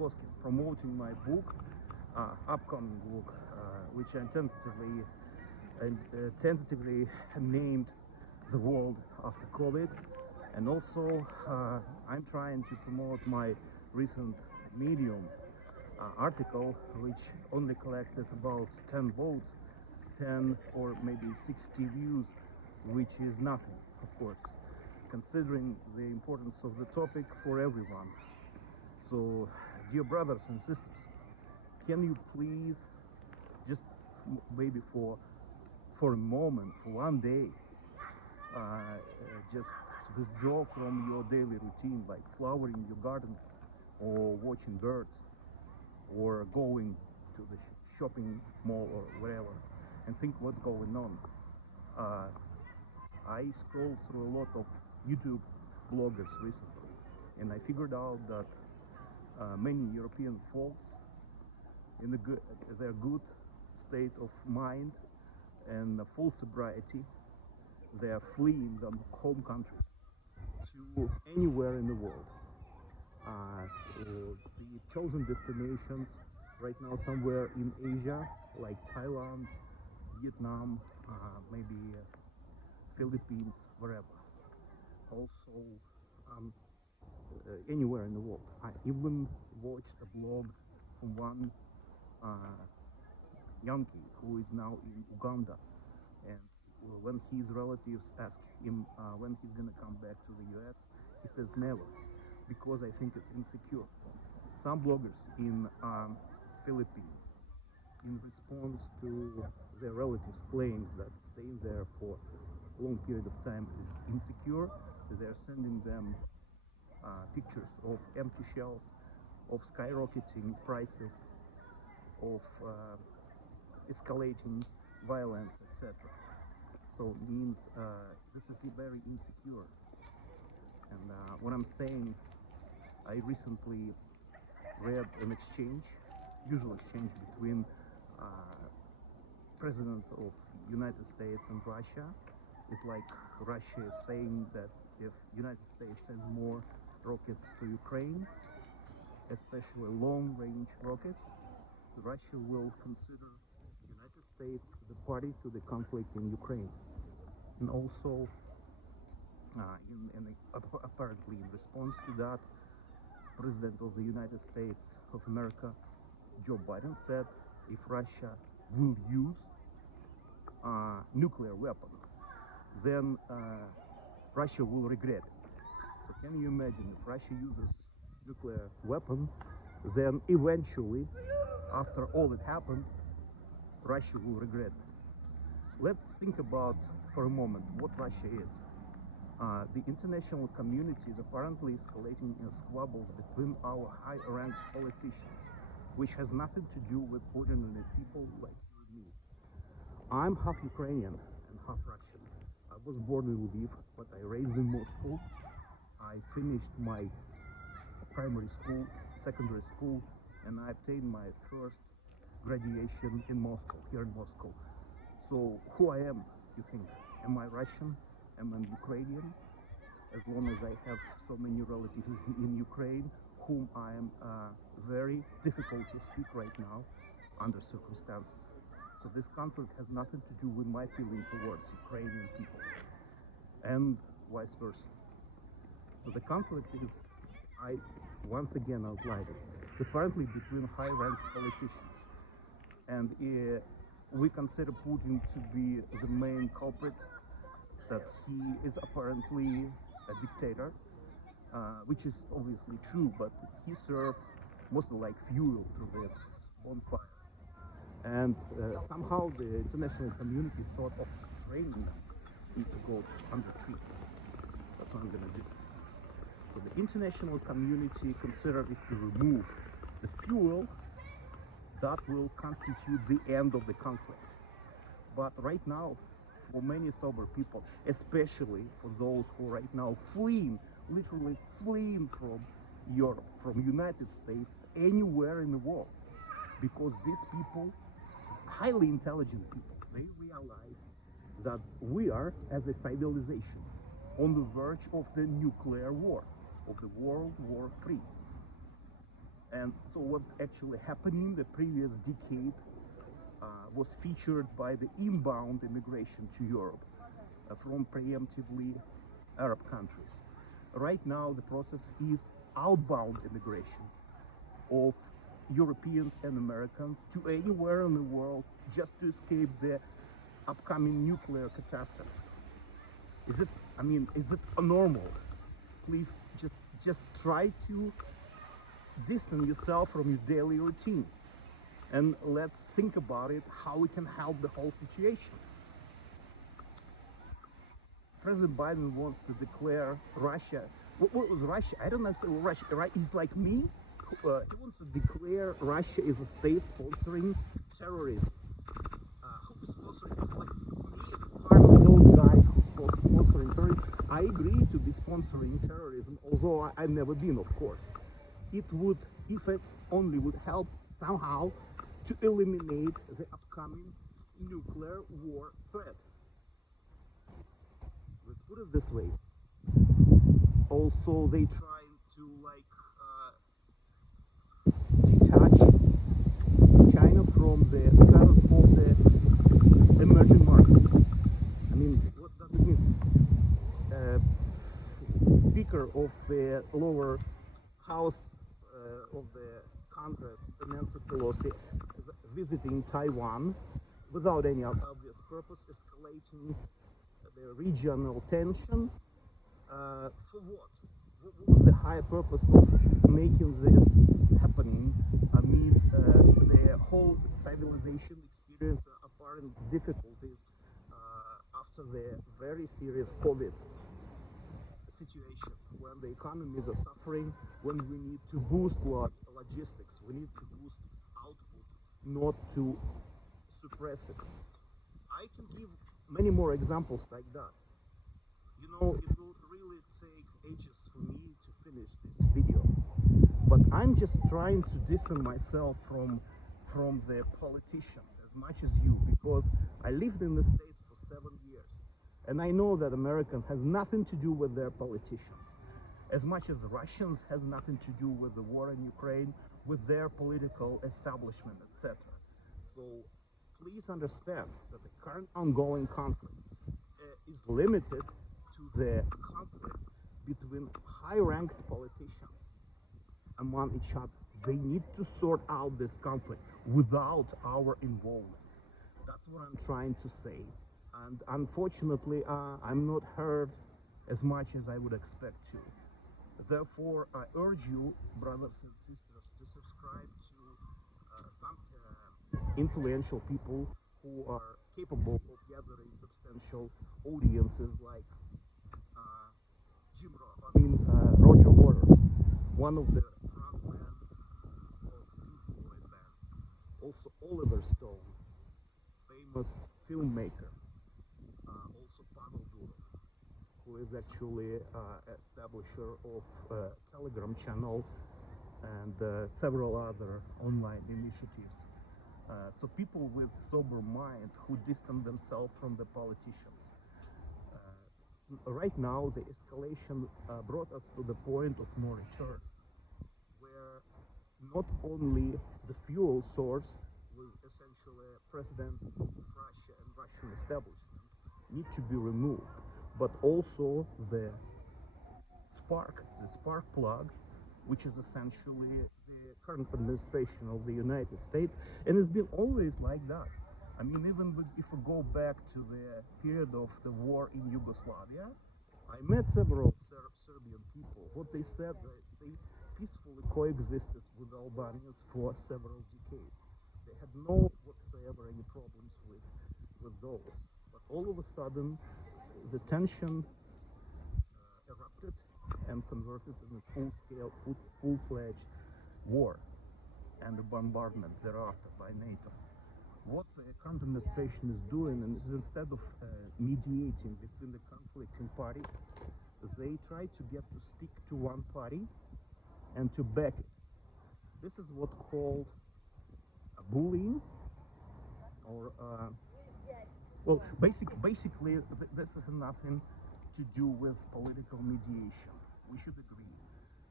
Koskin, promoting my book, upcoming book, which I tentatively named The World After COVID. And also I'm trying to promote my recent Medium article, which only collected about 10 votes, 10 or maybe 60 views, which is nothing, of course, considering the importance of the topic for everyone. So, dear brothers and sisters, can you please just maybe for a moment, for one day, just withdraw from your daily routine, like flowering your garden or watching birds or going to the shopping mall or wherever, and think what's going on. I scrolled through a lot of YouTube bloggers recently, and I figured out that many European folks in their good state of mind and full sobriety, they are fleeing their home countries to anywhere in the world. The chosen destinations right now somewhere in Asia, like Thailand, Vietnam, maybe Philippines, wherever. Also anywhere in the world. I even watched a blog from one Yankee who is now in Uganda, and when his relatives ask him when he's gonna come back to the US, he says never, because I think it's insecure. Some bloggers in Philippines, in response to their relatives' claims that staying there for a long period of time is insecure, they're sending them pictures of empty shelves, of skyrocketing prices, of escalating violence, etc. So it means this is very insecure. And what I'm saying, I recently read an usual exchange between presidents of United States and Russia. It's like Russia is saying that if United States sends more rockets to Ukraine, especially long-range rockets, Russia will consider United States the party to the conflict in Ukraine. And also, apparently in response to that, President of the United States of America, Joe Biden, said if Russia will use nuclear weapon, then Russia will regret it. So can you imagine if Russia uses nuclear weapon, then eventually, after all that happened, Russia will regret it. Let's think about for a moment what Russia is. The international community is apparently escalating in squabbles between our high-ranked politicians, which has nothing to do with ordinary people like you and me. I'm half Ukrainian and half Russian. I was born in Lviv, but I raised in Moscow. I finished my primary school, secondary school, and I obtained my first graduation in Moscow, here in Moscow. So who I am, you think? Am I Russian? Am I Ukrainian? As long as I have so many relatives in Ukraine, whom I am very difficult to speak right now under circumstances. So this conflict has nothing to do with my feeling towards Ukrainian people, and vice versa. So the conflict is, I once again outlined it, apparently between high-ranked politicians. And we consider Putin to be the main culprit, that he is apparently a dictator, which is obviously true, but he served mostly like fuel to this bonfire. And somehow the international community sort of training them to go under treatment. That's what I'm going to do. So the international community considered if to remove the fuel, that will constitute the end of the conflict. But right now, for many sober people, especially for those who are right now fleeing, literally fleeing from Europe, from United States, anywhere in the world, because these people, highly intelligent people, they realize that we are, as a civilization, on the verge of the nuclear war, of the World War III. And so what's actually happening the previous decade was featured by the inbound immigration to Europe from preemptively Arab countries. Right now, the process is outbound immigration of Europeans and Americans to anywhere in the world just to escape the upcoming nuclear catastrophe. Is it, is it normal? Please just try to distance yourself from your daily routine. And let's think about it, how we can help the whole situation. President Biden wants to declare Russia, what was Russia? I don't know, Russia, right? He's like me. He wants to declare Russia is a state sponsoring terrorism. Who's sponsoring? It's like me as part of those guys who's sponsoring terrorism. I agree to be sponsoring terrorism, although I've never been, of course. It would, if it only would help somehow to eliminate the upcoming nuclear war threat. Let's put it this way. Also, they try to detach China from the status of the emerging market. I mean, what does it mean? Speaker of the lower house of the Congress, Nancy Pelosi, is visiting Taiwan without any obvious purpose, escalating the regional tension. For what? What was the higher purpose of making this happening amidst the whole civilization experience apparent difficulties after the very serious COVID situation, when the economies are suffering, when we need to boost logistics, we need to boost output, not to suppress it. I can give many more examples like that. You know, it will really take ages for me to finish this video, but I'm just trying to distance myself from the politicians as much as you, because I lived in the States for 7 years. And I know that Americans has nothing to do with their politicians, as much as the Russians has nothing to do with the war in Ukraine, with their political establishment, etc. So please understand that the current ongoing conflict is limited to the conflict between high-ranked politicians among each other. They need to sort out this conflict without our involvement. That's what I'm trying to say. And unfortunately, I'm not heard as much as I would expect to. Therefore, I urge you, brothers and sisters, to subscribe to some influential people who are capable of gathering substantial audiences, like Roger Waters, one of the frontmen of Pink Floyd band. Also Oliver Stone, famous filmmaker. Also Pavel Durov, who is actually establisher of Telegram channel and several other online initiatives. So people with sober mind who distance themselves from the politicians. Right now, the escalation brought us to the point of no return, where not only the fuel source, with essentially President of Russia and Russian establishment, need to be removed, but also the spark plug, which is essentially the current administration of the United States, and it's been always like that. I mean, even if we go back to the period of the war in Yugoslavia, I met several Serbian people. What they said, they peacefully coexisted with Albanians for several decades. They had no whatsoever any problems with those. But all of a sudden, the tension erupted and converted in a full-scale, full-fledged war, and the bombardment thereafter by NATO. What the current administration is doing is, instead of mediating between the conflicting parties, they try to get to stick to one party and to back it. This is what's called bullying, or well, basically, this has nothing to do with political mediation. We should agree.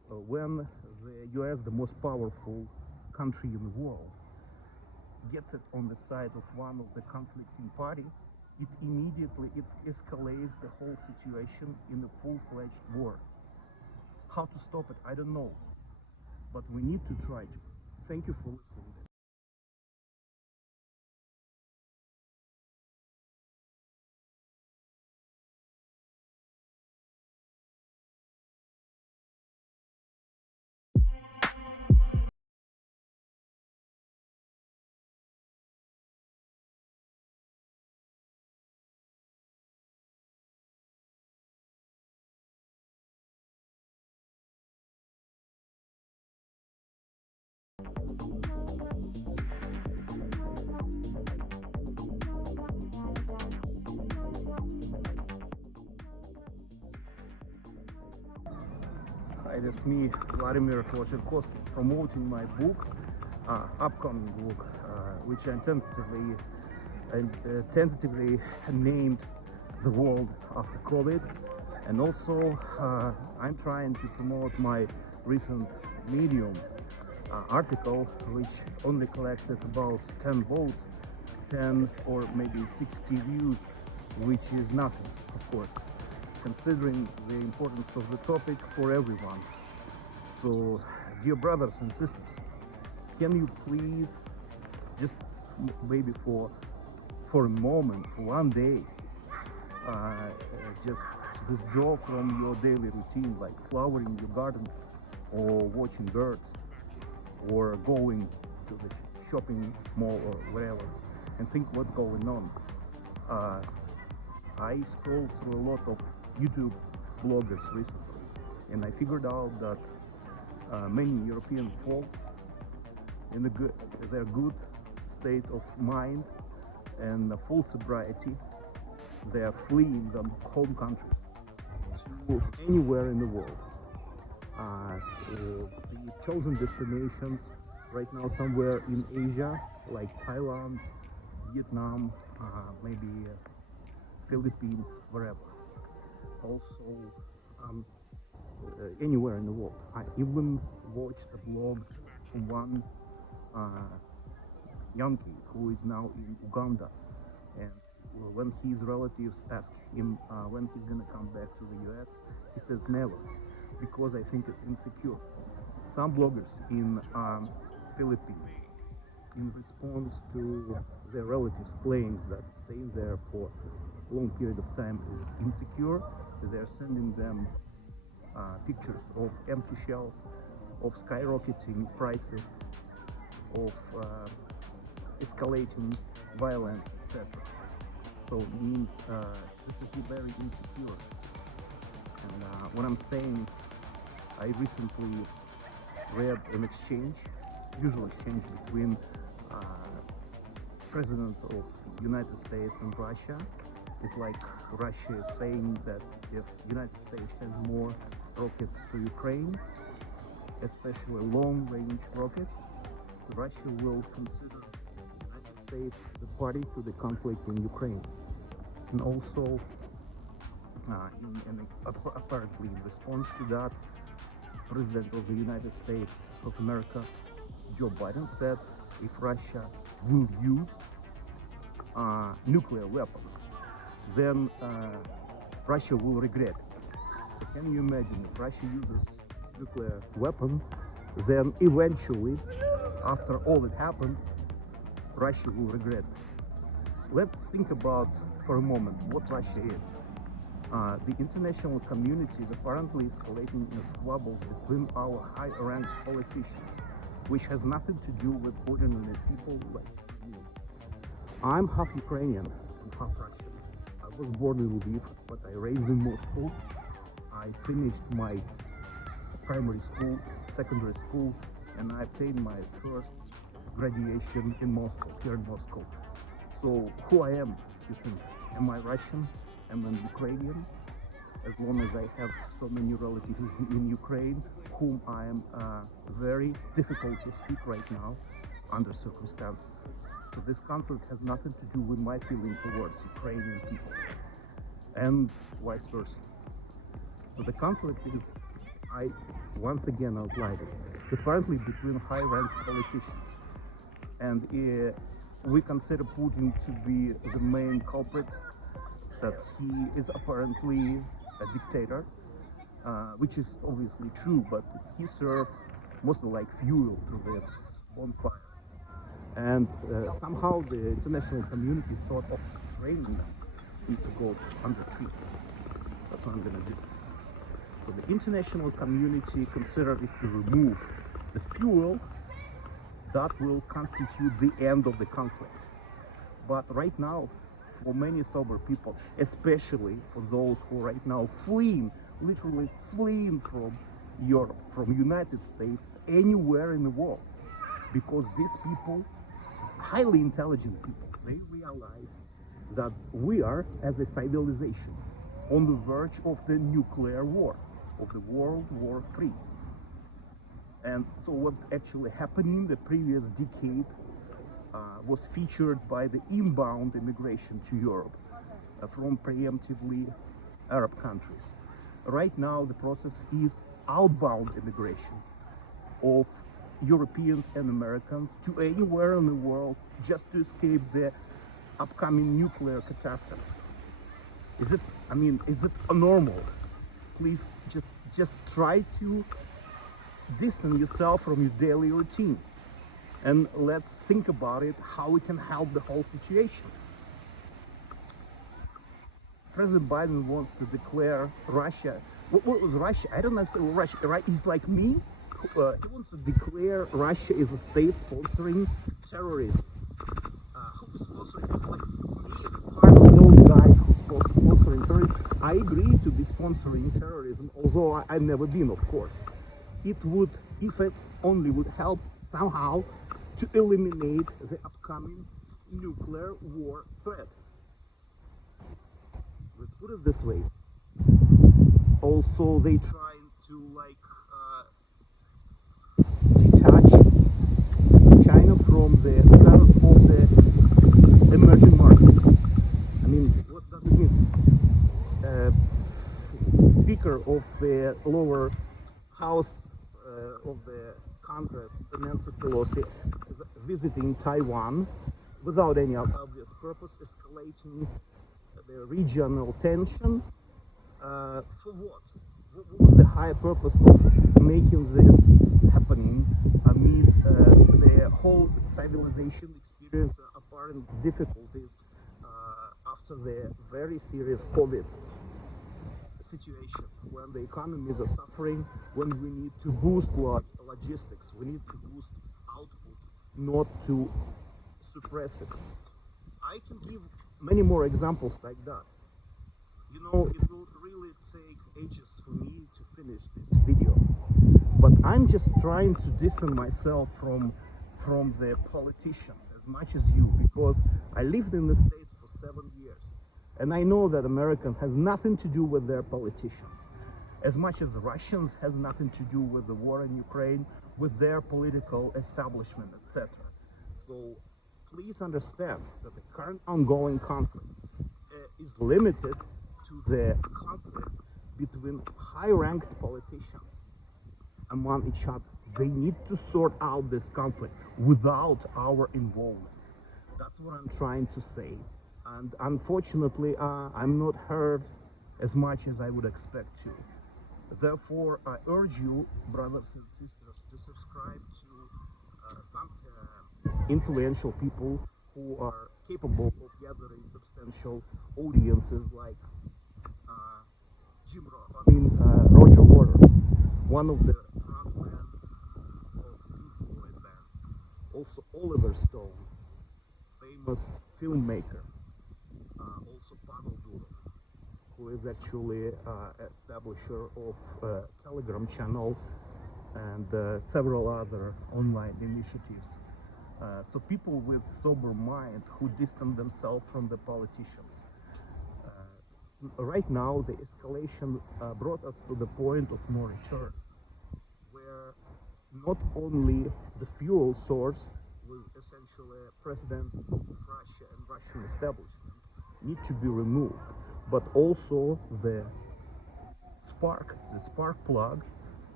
when the US, the most powerful country in the world, gets it on the side of one of the conflicting party, it immediately escalates the whole situation in a full-fledged war. How to stop it, I don't know, but we need to try to. Thank you for listening. Hi, that's me, Vladimir Kloshenkovsky, promoting my book, upcoming book, which I tentatively named The World After COVID. And also, I'm trying to promote my recent Medium article, which only collected about 10 votes, 10 or maybe 60 views, which is nothing, of course, considering the importance of the topic for everyone. So, dear brothers and sisters, can you please just maybe for a moment, for one day, just withdraw from your daily routine, like flowering your garden or watching birds or going to the shopping mall or wherever, and think what's going on. I scrolled through a lot of YouTube bloggers recently, and I figured out that many European folks in their good state of mind and full sobriety, they are fleeing their home countries to anywhere in the world. The chosen destinations right now somewhere in Asia, like Thailand, Vietnam, maybe Philippines, wherever. Also, anywhere in the world. I even watched a blog from one Yankee who is now in Uganda, and when his relatives ask him when he's gonna come back to the US, he says never, because I think it's insecure. Some bloggers in Philippines, in response to their relatives' claims that staying there for a long period of time is insecure, they're sending them pictures of empty shelves, of skyrocketing prices, of escalating violence, etc. So it means this is very insecure. And what I'm saying, I recently read an usual exchange between presidents of United States and Russia. It's like Russia is saying that if United States sends more rockets to Ukraine, especially long-range rockets, Russia will consider the United States the party to the conflict in Ukraine. And also, apparently in response to that, President of the United States of America, Joe Biden, said if Russia will use nuclear weapons, then Russia will regret it. So can you imagine if Russia uses nuclear weapon, then eventually, after all that happened, Russia will regret it. Let's think about for a moment what Russia is. The international community is apparently escalating in squabbles between our high-ranked politicians, which has nothing to do with ordinary people like you. I'm half Ukrainian and half Russian. I was born in Lviv, but I raised in Moscow. I finished my primary school, secondary school, and I obtained my first graduation in Moscow, here in Moscow. So who I am, you think? Am I Russian? Am I Ukrainian? As long as I have so many relatives in Ukraine, whom I am very difficult to speak right now under circumstances. So this conflict has nothing to do with my feeling towards Ukrainian people, and vice versa. So the conflict is, I once again outlined it, apparently between high-ranked politicians. And we consider Putin to be the main culprit, that he is apparently a dictator, which is obviously true, but he served mostly like fuel to this bonfire. And somehow the international community thought of training them into go under treatment. That's what I'm going to do. So the international community considered if to remove the fuel, that will constitute the end of the conflict. But right now, for many sober people, especially for those who are right now fleeing, literally fleeing from Europe, from United States, anywhere in the world, because these people, highly intelligent people, they realize that we are, as a civilization, on the verge of the nuclear war, of the World War III. And so what's actually happening the previous decade was featured by the inbound immigration to Europe from preemptively Arab countries. Right now the process is outbound immigration of Europeans and Americans to anywhere in the world just to escape the upcoming nuclear catastrophe. Is it normal? Please just try to distance yourself from your daily routine, and let's think about it, how we can help the whole situation. President Biden wants to declare Russia, what was Russia? I don't know, Russia, right? He's like me. He wants to declare Russia is a state sponsoring terrorism. Who is sponsoring? It's like me as a part of those guys who sponsoring terrorism. I agree to be sponsoring terrorism, although I've never been, of course. It would, if it only would help somehow to eliminate the upcoming nuclear war threat. Let's put it this way. Also, they try to detach China from the status of the emerging market. I mean, what does it mean? Speaker of the lower house of the Congress, Nancy Pelosi, is visiting Taiwan without any obvious purpose, escalating the regional tension. For what? What was the higher purpose of making this happening amidst the whole civilization experience apparent difficulties after the very serious COVID situation, when the economies are suffering, when we need to boost logistics, we need to boost output, not to suppress it. I can give many more examples like that. You know, it will really take ages for me to finish this video, but I'm just trying to distance myself from the politicians as much as you, because I lived in the States for 7 years. And I know that Americans has nothing to do with their politicians, as much as the Russians has nothing to do with the war in Ukraine, with their political establishment, etc. So please understand that the current ongoing conflict is limited to the conflict between high-ranked politicians among each other. They need to sort out this conflict without our involvement. That's what I'm trying to say. And unfortunately, I'm not heard as much as I would expect to. Therefore, I urge you, brothers and sisters, to subscribe to some influential people who are capable of gathering substantial audiences, like Roger Waters, one of the frontmen of Pink Floyd band. Also Oliver Stone, famous filmmaker. Also Pavel Durov, who is actually establisher of a Telegram channel and several other online initiatives. So people with sober mind who distance themselves from the politicians. Right now, the escalation brought us to the point of no return, where not only the fuel source, with essentially President of Russia and Russian establishment, need to be removed, but also the spark plug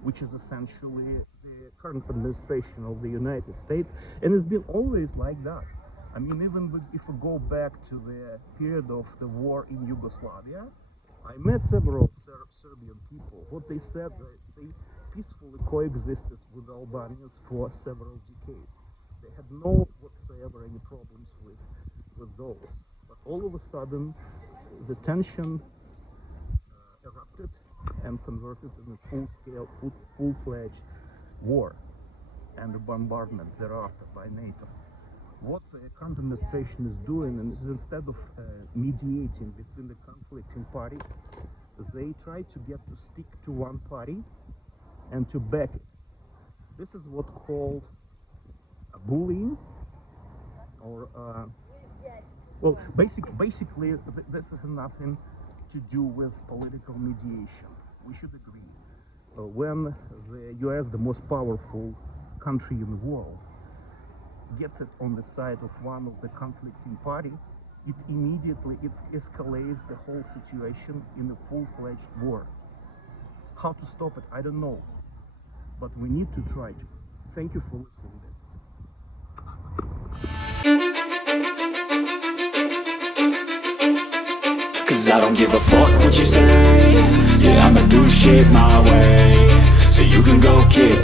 which is essentially the current administration of the United States, and it's been always like that. I mean, if we go back to the period of the war in Yugoslavia, I met several Serbian people. What they said, they peacefully coexisted with Albanians for several decades. They had no whatsoever any problems with those. But all of a sudden, the tension erupted and converted in a full-scale, full-fledged war and a bombardment thereafter by NATO. What the current administration is doing is, instead of mediating between the conflicting parties, they try to get to stick to one party and to back it. This is what's called bullying, or well, basically this has nothing to do with political mediation. We should agree. When the US, the most powerful country in the world, gets it on the side of one of the conflicting party, it immediately escalates the whole situation in a full-fledged war. How to stop it, I don't know, but we need to try to. Thank you for listening to this. Cause I don't give a fuck what you say. Yeah, I'ma do shit my way. So you can go kick